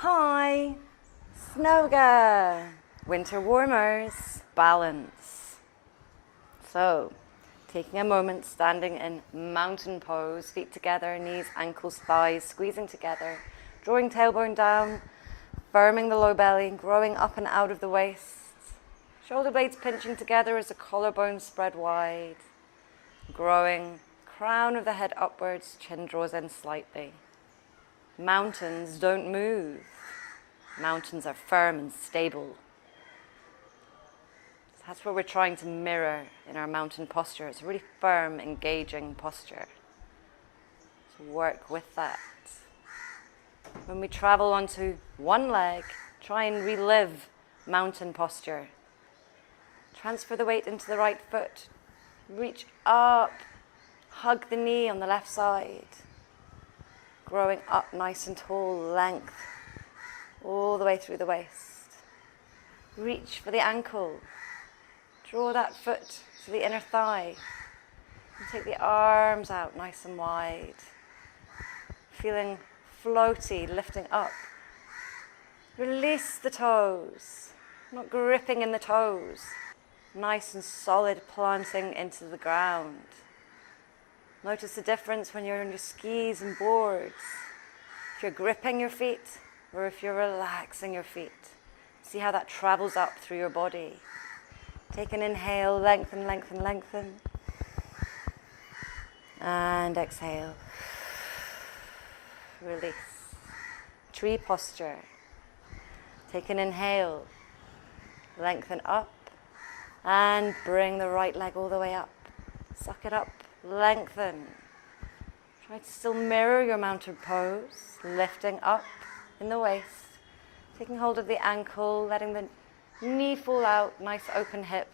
Hi, Snowga, winter warmers, balance. So, taking a moment, standing in mountain pose, feet together, knees, ankles, thighs, squeezing together, drawing tailbone down, firming the low belly, growing up and out of the waist, shoulder blades pinching together as the collarbones spread wide, growing, crown of the head upwards, chin draws in slightly. Mountains don't move. Mountains are firm and stable. So that's what we're trying to mirror in our mountain posture. It's a really firm, engaging posture. So work with that. When we travel onto one leg, try and relive mountain posture. Transfer the weight into the right foot. Reach up. Hug the knee on the left side. Growing up nice and tall, length all the way through the waist. Reach for the ankle. Draw that foot to the inner thigh. And take the arms out nice and wide. Feeling floaty, lifting up. Release the toes, not gripping in the toes. Nice and solid planting into the ground. Notice the difference when you're on your skis and boards. If you're gripping your feet or if you're relaxing your feet. See how that travels up through your body. Take an inhale, lengthen, lengthen, lengthen. And exhale. Release. Tree posture. Take an inhale, lengthen up, and bring the right leg all the way up. Suck it up. Lengthen. Try to still mirror your mountain pose, lifting up in the waist, taking hold of the ankle, letting the knee fall out, nice open hip,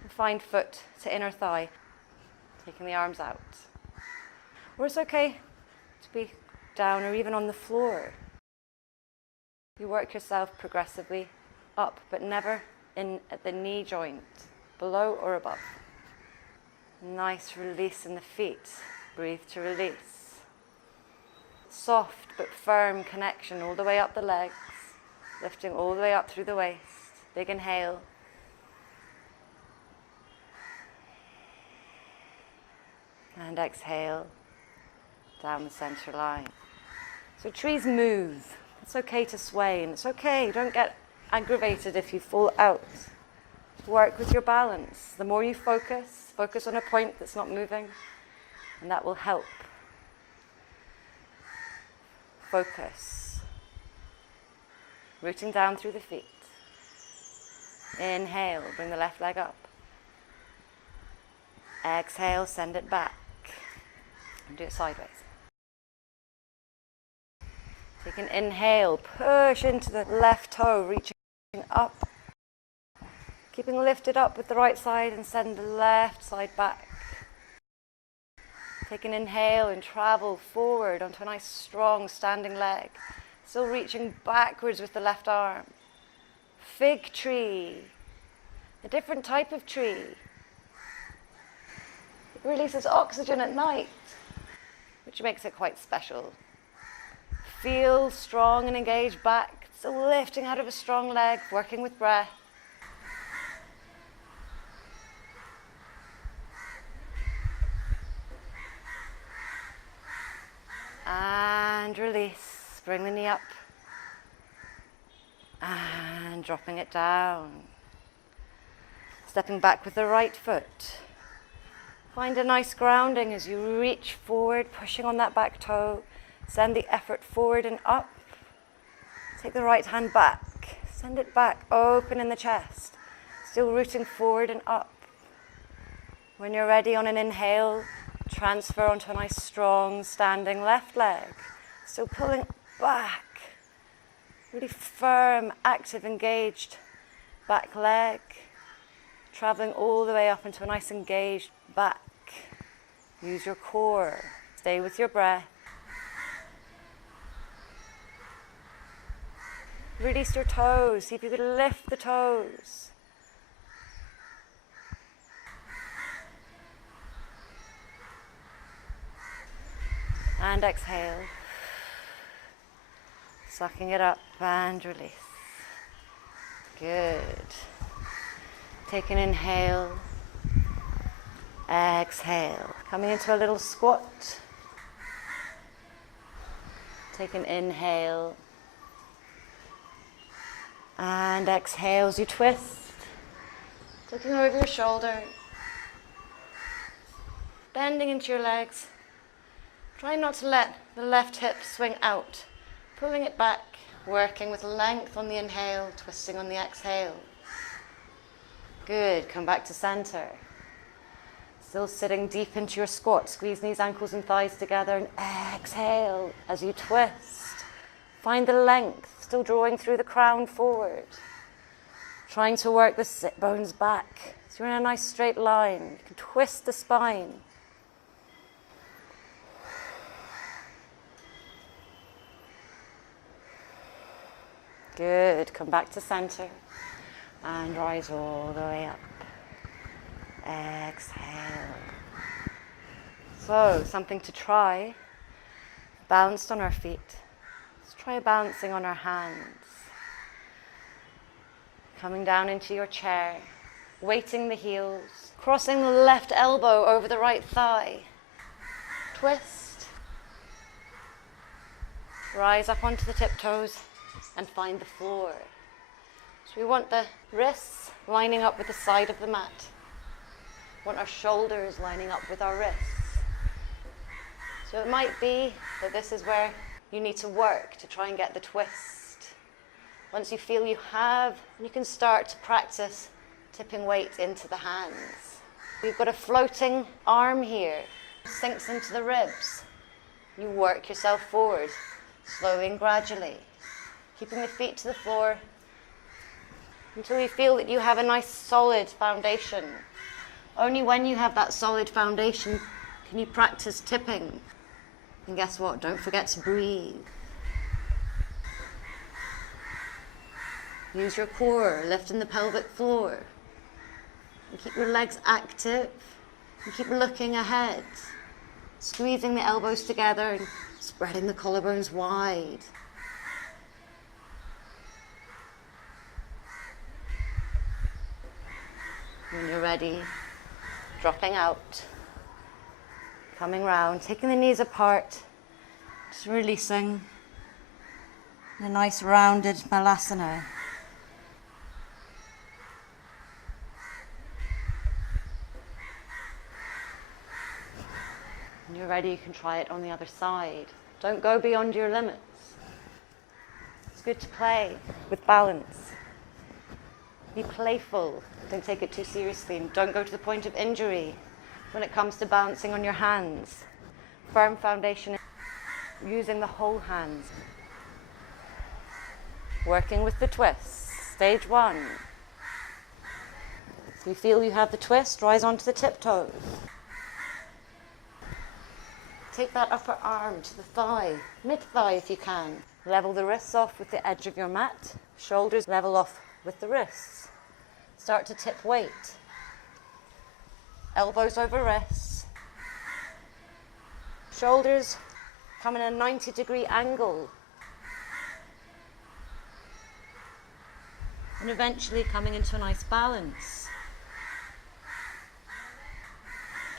and find foot to inner thigh, taking the arms out. Or it's okay to be down or even on the floor. You work yourself progressively up, but never in at the knee joint, below or above. Nice release in the feet. Breathe to release. Soft but firm connection all the way up the legs, lifting all the way up through the waist. Big inhale. And exhale down the center line. So trees move. It's okay to sway, and it's okay. Don't get aggravated if you fall out. Work with your balance. The more you focus on a point that's not moving, and that will help. Focus. Rooting down through the feet. Inhale, bring the left leg up. Exhale, send it back. And do it sideways. Take an inhale, push into the left toe, reaching up. Keeping lifted up with the right side and send the left side back. Take an inhale and travel forward onto a nice strong standing leg. Still reaching backwards with the left arm. Fig tree. A different type of tree. It releases oxygen at night, which makes it quite special. Feel strong and engaged back. Still lifting out of a strong leg, working with breath. And release. Bring the knee up. And dropping it down. Stepping back with the right foot. Find a nice grounding as you reach forward, pushing on that back toe. Send the effort forward and up. Take the right hand back. Send it back, open in the chest. Still rooting forward and up. When you're ready on an inhale, transfer onto a nice strong standing left leg. Still pulling back. Really firm, active, engaged back leg. Traveling all the way up into a nice engaged back. Use your core. Stay with your breath. Release your toes. See if you could lift the toes. And exhale. Sucking it up and release. Good. Take an inhale. Exhale. Coming into a little squat. Take an inhale. And exhale as you twist. Looking over your shoulder. Bending into your legs. Try not to let the left hip swing out. Pulling it back. Working with length on the inhale, twisting on the exhale. Good. Come back to center. Still sitting deep into your squat. Squeeze knees, ankles and thighs together and exhale as you twist. Find the length, still drawing through the crown forward. Trying to work the sit bones back. So you're in a nice straight line. You can twist the spine. Good. Come back to center and rise all the way up. Exhale. So, something to try. Balanced on our feet. Let's try balancing on our hands. Coming down into your chair. Weighting the heels. Crossing the left elbow over the right thigh. Twist. Rise up onto the tiptoes and find the floor. So we want the wrists lining up with the side of the mat. We want our shoulders lining up with our wrists. So it might be that this is where you need to work to try and get the twist. Once you feel you have, you can start to practice tipping weight into the hands. You've got a floating arm here. Sinks into the ribs. You work yourself forward, slowly and gradually. Keeping the feet to the floor until you feel that you have a nice solid foundation. Only when you have that solid foundation can you practice tipping. And guess what? Don't forget to breathe. Use your core, lifting the pelvic floor. And keep your legs active. And keep looking ahead. Squeezing the elbows together and spreading the collarbones wide. When you're ready, dropping out, coming round, taking the knees apart, just releasing a nice rounded Balasana. When you're ready, you can try it on the other side. Don't go beyond your limits. It's good to play with balance. Be playful. Don't take it too seriously and don't go to the point of injury when it comes to balancing on your hands. Firm foundation, using the whole hands. Working with the twists. Stage 1. If you feel you have the twist, rise onto the tiptoes. Take that upper arm to the thigh, mid-thigh if you can. Level the wrists off with the edge of your mat. Shoulders level off with the wrists. Start to tip weight. Elbows over wrists. Shoulders come in a 90-degree angle. And eventually coming into a nice balance.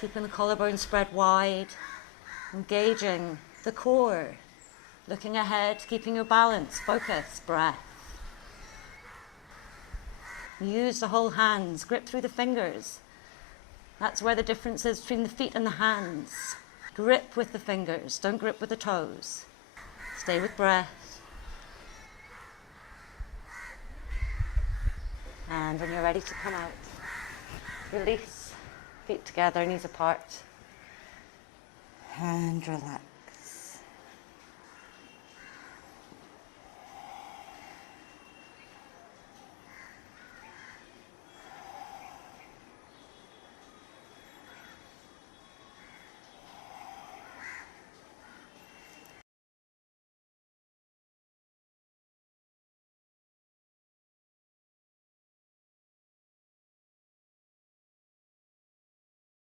Keeping the collarbone spread wide. Engaging the core. Looking ahead, keeping your balance, focus, breath. Use the whole hands, grip through the fingers. That's where the difference is between the feet and the hands. Grip with the fingers, don't grip with the toes. Stay with breath. And when you're ready to come out, release, feet together, knees apart. And relax.